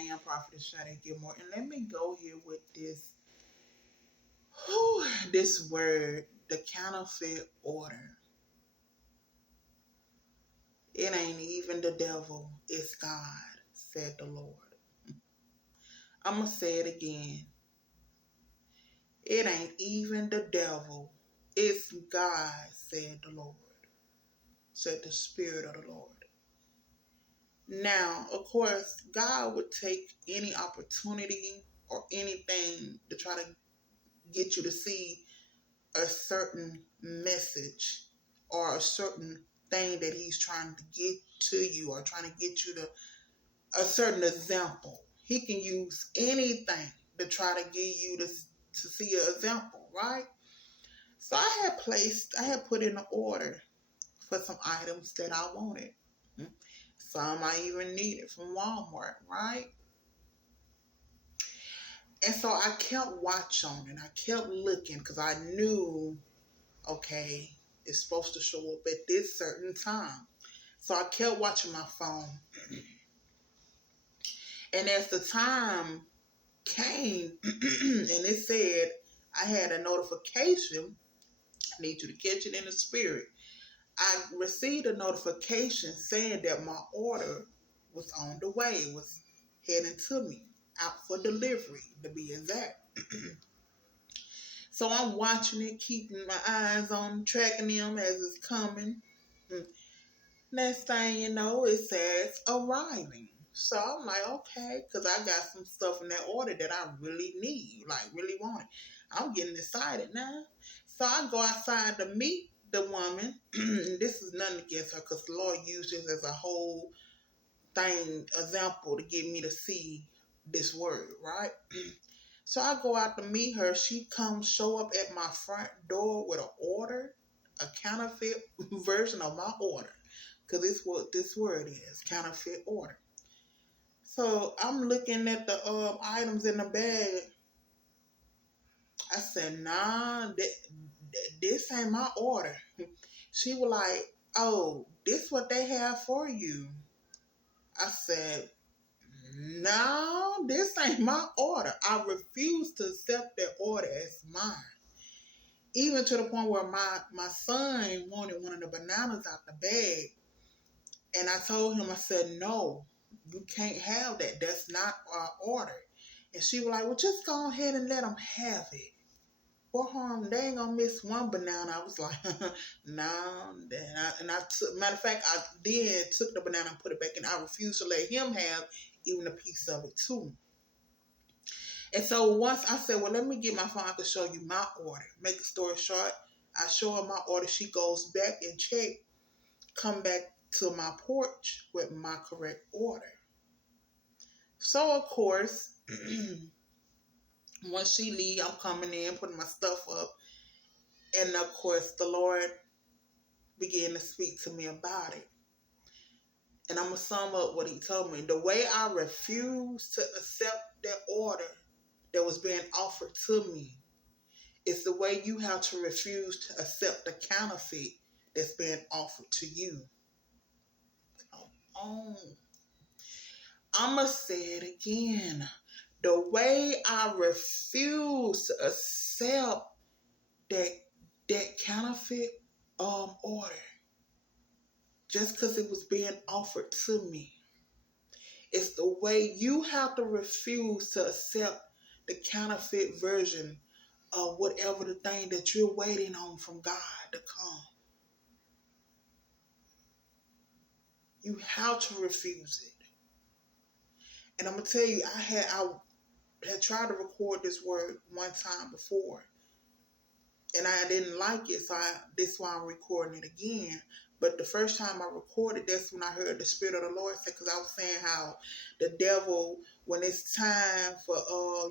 I am Prophetess Sade Gilmore, and let me go here with this word, the counterfeit order. It ain't even the devil, it's God, said the Lord. I'm going to say it again. It ain't even the devil, it's God, said the Lord, said the Spirit of the Lord. Now, of course, God would take any opportunity or anything to try to get you to see a certain message or a certain thing that he's trying to get to you or trying to get you to a certain example. He can use anything to try to get you to see an example, right? So I had put in an order for some items that I wanted. Some I even needed from Walmart, right? And so I kept watching and I kept looking because I knew, okay, it's supposed to show up at this certain time. So I kept watching my phone. And as the time came and it said I had a notification, I need you to catch it in the spirit. I received a notification saying that my order was on the way. It was heading to me, out for delivery, to be exact. So I'm watching it, keeping my eyes on tracking them as it's coming. Next thing you know, it says arriving. So I'm like, okay, because I got some stuff in that order that I really need, like really want it. I'm getting excited now. So I go outside to meet the woman. This is nothing against her because the Lord used this as a whole thing, example to get me to see this word, right? So I go out to meet her. She comes, show up at my front door with an order, a counterfeit version of my order. Because it's what this word is, counterfeit order. So I'm looking at the items in the bag. I said, nah, this ain't my order. She was like, oh, this what they have for you. I said, no, this ain't my order. I refuse to accept that order as mine. Even to the point where my son wanted one of the bananas out the bag. And I told him, I said, no, you can't have that. That's not our order. And she was like, well, just go ahead and let them have it. What harm? They ain't gonna miss one banana. I was like, no. Matter of fact, I then took the banana and put it back in. I refused to let him have even a piece of it too. And so once I said, well, let me get my phone. I can show you my order. Make a story short, I show her my order. She goes back and check, come back to my porch with my correct order. So, of course, once she leave, I'm coming in, putting my stuff up. And, of course, the Lord began to speak to me about it. And I'm going to sum up what he told me. The way I refused to accept that order that was being offered to me is the way you have to refuse to accept the counterfeit that's being offered to you. Oh, I'm going to say it again. The way I refuse to accept that counterfeit order, just because it was being offered to me, it's the way you have to refuse to accept the counterfeit version of whatever the thing that you're waiting on from God to come. You have to refuse it. And I'm going to tell you, I had tried to record this word one time before. And I didn't like it, so this is why I'm recording it again. But the first time I recorded, that's when I heard the Spirit of the Lord say, because I was saying how the devil, when it's time for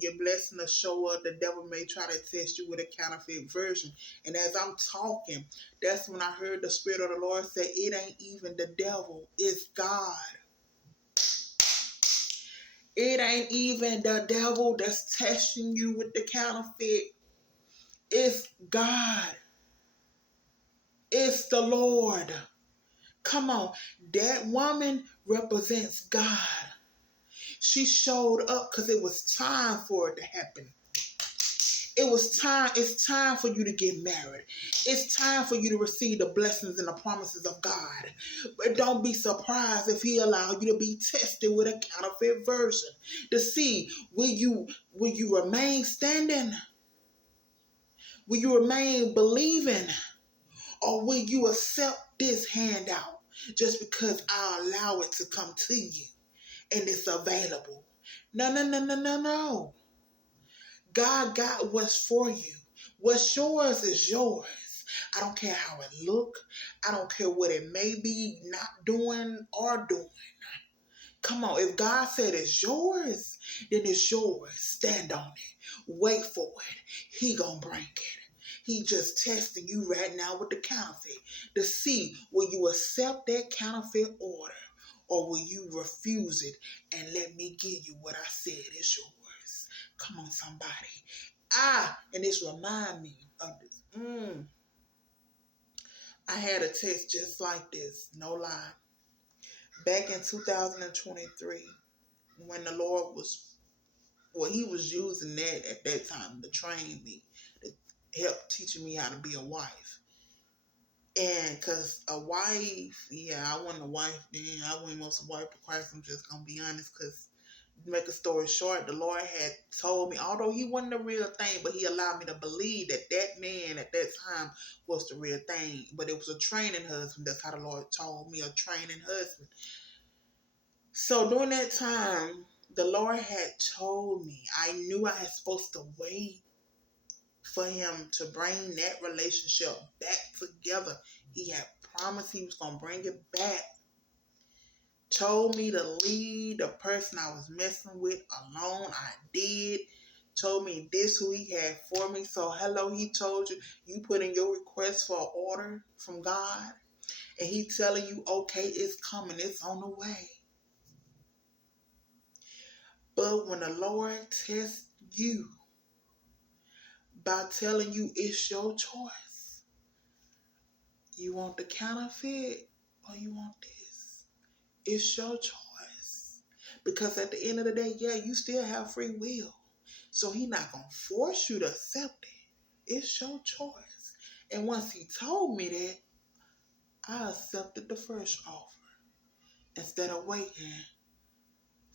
your blessing to show up, the devil may try to test you with a counterfeit version. And as I'm talking, that's when I heard the Spirit of the Lord say, it ain't even the devil, it's God. It ain't even the devil that's testing you with the counterfeit. It's God. It's the Lord. Come on. That woman represents God. She showed up because it was time for it to happen. It was time. It's time for you to get married. It's time for you to receive the blessings and the promises of God. But don't be surprised if He allows you to be tested with a counterfeit version to see will you remain standing? Will you remain believing? Or will you accept this handout just because I allow it to come to you and it's available? No, no, no, no, no, no. God got what's for you. What's yours is yours. I don't care how it look. I don't care what it may be not doing or doing. Come on, if God said it's yours, then it's yours. Stand on it. Wait for it. He gonna bring it. He just testing you right now with the counterfeit to see will you accept that counterfeit order or will you refuse it and let me give you what I said is yours. Come on, somebody. And this remind me of this. I had a test just like this, no lie. Back in 2023, when the Lord He was using that at that time to train me, to help teaching me how to be a wife. And because a wife, I wasn't a wife then. I wasn't most a wife to Christ. I'm just going to be honest because make a story short, the Lord had told me, although he wasn't the real thing, but he allowed me to believe that that man at that time was the real thing. But it was a training husband. That's how the Lord told me, a training husband. So during that time, the Lord had told me, I knew I was supposed to wait for him to bring that relationship back together. He had promised he was going to bring it back. Told me to leave the person I was messing with alone. I did. Told me this who he had for me. So hello, he told you, you put in your request for an order from God. And he telling you, okay, it's coming. It's on the way. But when the Lord tests you by telling you it's your choice, you want the counterfeit or you want this? It's your choice. Because at the end of the day, you still have free will. So he's not going to force you to accept it. It's your choice. And once he told me that, I accepted the first offer instead of waiting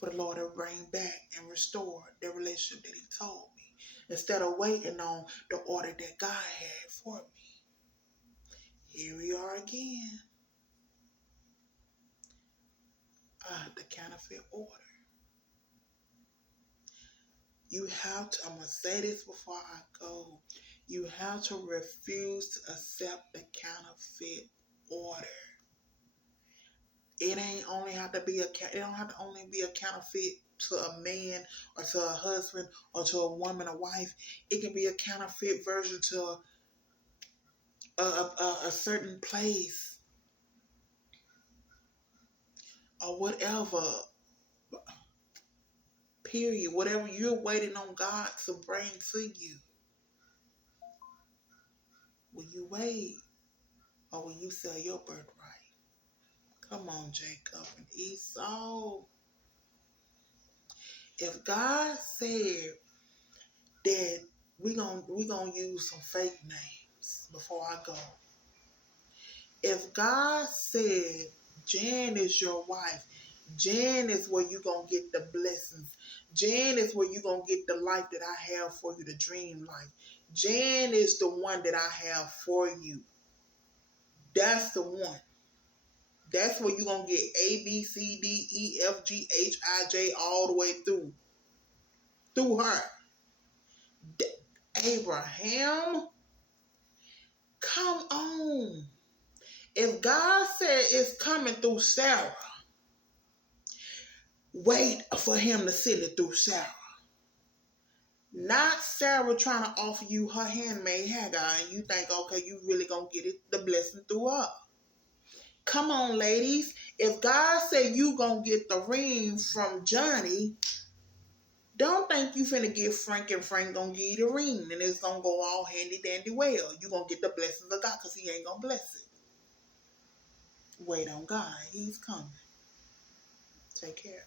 for the Lord to bring back and restore the relationship that he told me. Instead of waiting on the order that God had for me. Here we are again. The counterfeit order. You have to, I'm going to say this before I go. You have to refuse to accept the counterfeit order. It don't have to only be a counterfeit to a man or to a husband or to a woman, a wife. It can be a counterfeit version to a certain place or whatever. Period. Whatever you're waiting on God to bring to you. Will you wait or will you sell your birthright? Come on, Jacob and Esau. If God said that we gonna use some fake names before I go. If God said Jan is your wife, Jan is where you gonna get the blessings. Jan is where you gonna get the life that I have for you, the dream life. Jan is the one that I have for you. That's the one. That's where you're going to get A, B, C, D, E, F, G, H, I, J all the way through. Through her. Abraham? Come on. If God said it's coming through Sarah, wait for him to send it through Sarah. Not Sarah trying to offer you her handmaid Hagar and you think, okay, you really going to get it, the blessing through her. Come on, ladies. If God said you gonna get the ring from Johnny, don't think you finna get Frank and Frank gonna give you the ring and it's gonna go all handy dandy well. You gonna get the blessings of God because he ain't gonna bless it. Wait on God. He's coming. Take care.